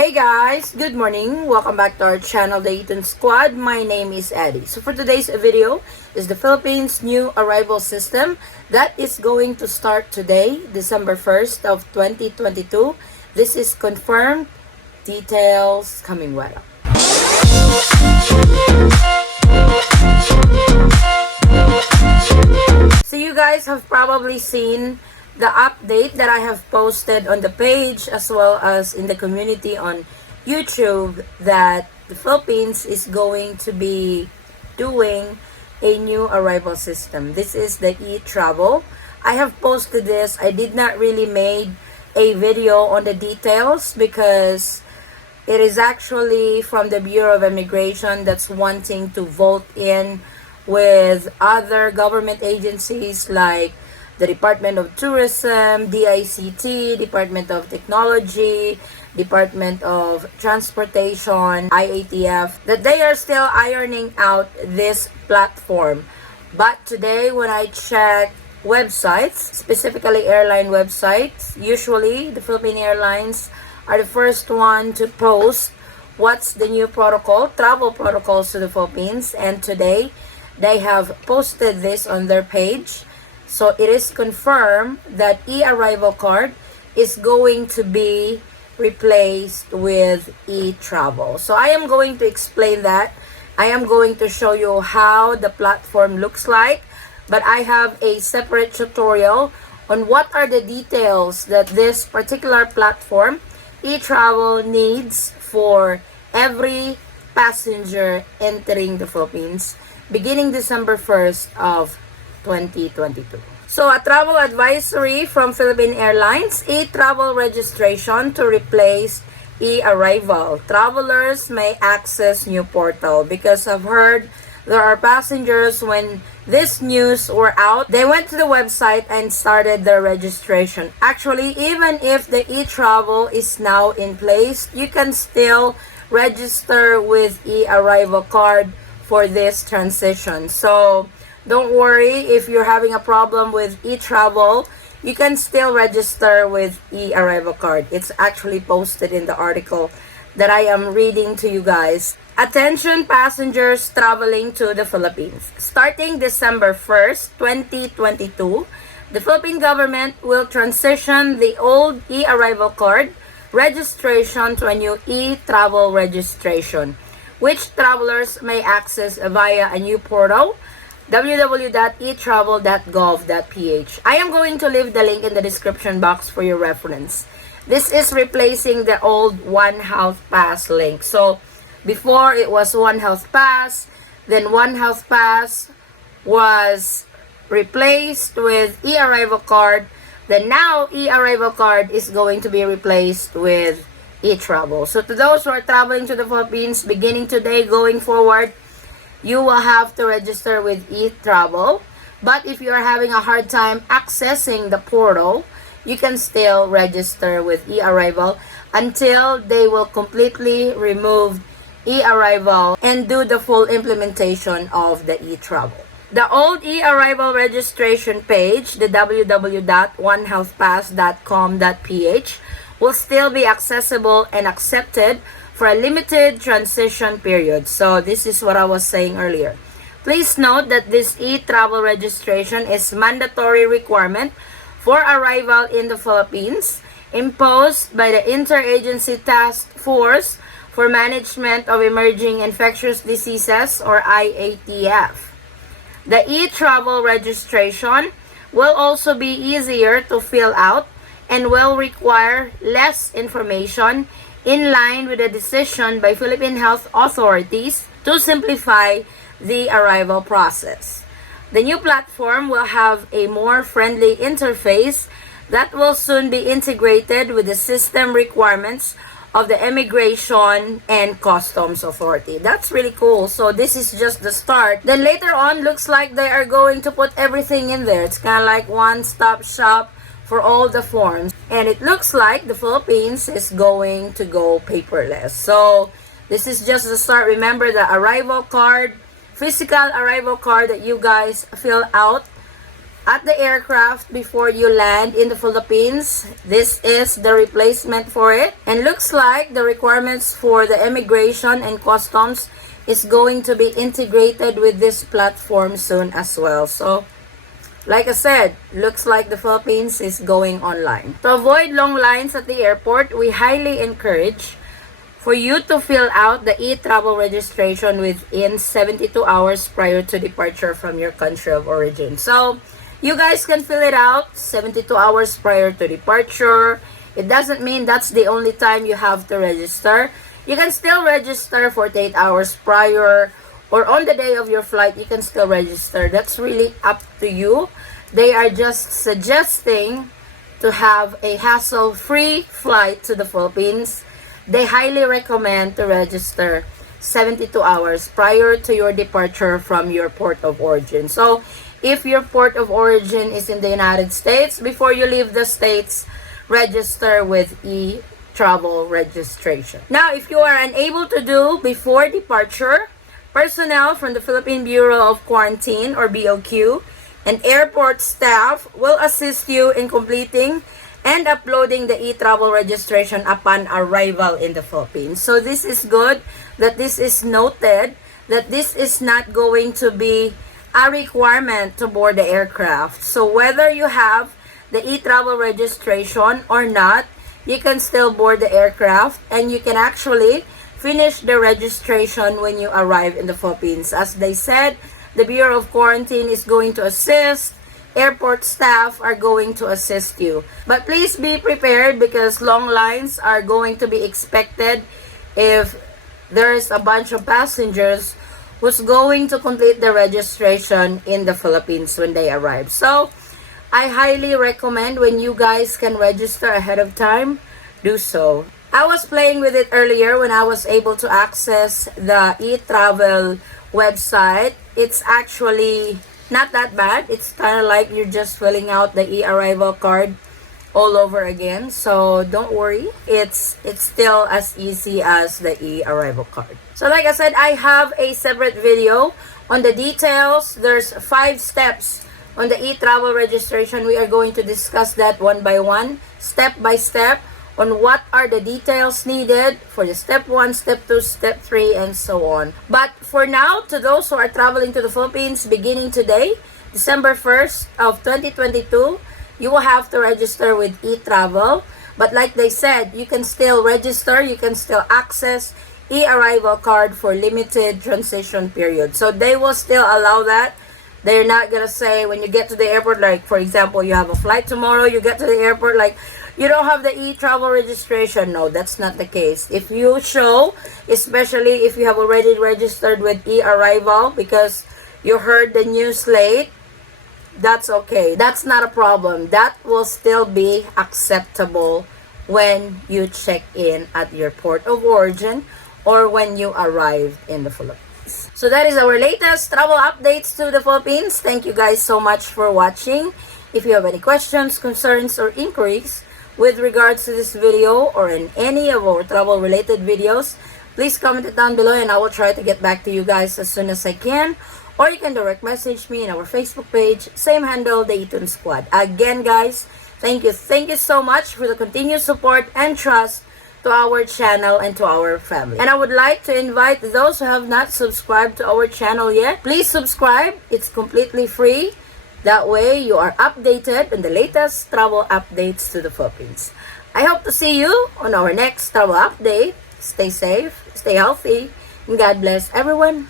Hey guys, good morning. Welcome back to our channel, the Eaton Squad. My name is Addie. So for today's video is the Philippines new arrival system that is going to start today, December 1st of 2022. This is confirmed. Details coming right up. So you guys have probably seen the update that I have posted on the page as well as in the community on YouTube that the Philippines is going to be doing a new arrival system. This is the e-travel. I have posted this. I did not really make a video on the details because it is actually from the Bureau of Immigration that's wanting to vote in with other government agencies like the Department of Tourism, DICT, Department of Technology, Department of Transportation, IATF, that they are still ironing out this platform. But today when I check websites, specifically airline websites, usually the Philippine Airlines are the first one to post what's the new protocol, travel protocols to the Philippines, and today they have posted this on their page. So it is confirmed that e-arrival card is going to be replaced with e-travel. So I am going to explain that. I am going to show you how the platform looks like, but I have a separate tutorial on what are the details that this particular platform, e-travel, needs for every passenger entering the Philippines beginning December 1st of 2022. So a travel advisory from Philippine Airlines, e-travel registration to replace e-arrival. Travelers may access new portal because I've heard there are passengers when this news were out, they went to the website and started their registration. Actually, even if the e-travel is now in place, you can still register with e-arrival card for this transition. So don't worry if you're having a problem with e-travel, you can still register with e-arrival card. It's actually posted in the article that I am reading to you guys. Attention passengers traveling to the Philippines. Starting December 1st, 2022, the Philippine government will transition the old e-arrival card registration to a new e-travel registration, which travelers may access via a new portal, www.etravel.gov.ph. I am going to leave the link in the description box for your reference. This is replacing the old One Health Pass link. So before it was One Health Pass, then One Health Pass was replaced with e-arrival card. Then now e-arrival card is going to be replaced with e-travel. So to those who are traveling to the Philippines beginning today going forward, you will have to register with e-travel. But if you are having a hard time accessing the portal, you can still register with e-arrival until they will completely remove e-arrival and do the full implementation of the e-travel. The old e-arrival registration page, the www.onehealthpass.com.ph, will still be accessible and accepted for a limited transition period. So this is what I was saying earlier. Please note that this e-travel registration is mandatory requirement for arrival in the Philippines, imposed by the Interagency Task Force for Management of Emerging Infectious Diseases, or IATF. The e-travel registration will also be easier to fill out and will require less information, in line with the decision by Philippine health authorities to simplify the arrival process. The new platform will have a more friendly interface that will soon be integrated with the system requirements of the Immigration and Customs Authority. That's really cool. So this is just the start. Then later on, looks like they are going to put everything in there. It's kind of like one-stop shop for all the forms. And it looks like the Philippines is going to go paperless. So this is just the start. Remember the arrival card, physical arrival card that you guys fill out at the aircraft before you land in the Philippines. This is the replacement for it. And looks like the requirements for the immigration and customs is going to be integrated with this platform soon as well. So, like I said, looks like the Philippines is going online. To avoid long lines at the airport, we highly encourage for you to fill out the e-travel registration within 72 hours prior to departure from your country of origin. So, you guys can fill it out 72 hours prior to departure. It doesn't mean that's the only time you have to register. You can still register 48 hours prior or on the day of your flight, you can still register. That's really up to you. They are just suggesting to have a hassle-free flight to the Philippines. They highly recommend to register 72 hours prior to your departure from your port of origin. So, if your port of origin is in the United States, before you leave the States, register with e-travel registration. Now, if you are unable to do before departure, personnel from the Philippine Bureau of Quarantine or BOQ and airport staff will assist you in completing and uploading the e-travel registration upon arrival in the Philippines. So this is good that this is noted, that this is not going to be a requirement to board the aircraft. So whether you have the e-travel registration or not, you can still board the aircraft and you can actually finish the registration when you arrive in the Philippines. As they said, the Bureau of Quarantine is going to assist. Airport staff are going to assist you. But please be prepared because long lines are going to be expected if there's a bunch of passengers who's going to complete the registration in the Philippines when they arrive. So, I highly recommend when you guys can register ahead of time, do so. I was playing with it earlier when I was able to access the e-travel website. It's actually not that bad. It's kind of like you're just filling out the e-arrival card all over again. So don't worry. It's still as easy as the e-arrival card. So like I said, I have a separate video on the details. There's 5 steps on the e-travel registration. We are going to discuss that one by one, step by step, on what are the details needed for the step 1, step 2, step 3, and so on. But for now, to those who are traveling to the Philippines beginning today, December 1st of 2022, you will have to register with e-travel. But like they said, you can still register, you can still access e-arrival card for limited transition period. So they will still allow that. They're not gonna say when you get to the airport, like for example, you have a flight tomorrow, you get to the airport, like you don't have the e-travel registration. No, that's not the case. If you show, especially if you have already registered with e-arrival because you heard the news late, that's okay. That's not a problem. That will still be acceptable when you check in at your port of origin or when you arrive in the Philippines. So that is our latest travel updates to the Philippines. Thank you guys so much for watching. If you have any questions, concerns, or inquiries with regards to this video or in any of our travel related videos, please comment it down below and I will try to get back to you guys as soon as I can. Or you can direct message me in our Facebook page, same handle, the Eaton Squad. Again guys, thank you so much for the continued support and trust to our channel and to our family. And I would like to invite those who have not subscribed to our channel yet, please subscribe. It's completely free. That way you are updated on the latest travel updates to the Philippines. I hope to see you on our next travel update. Stay safe, stay healthy, and God bless everyone.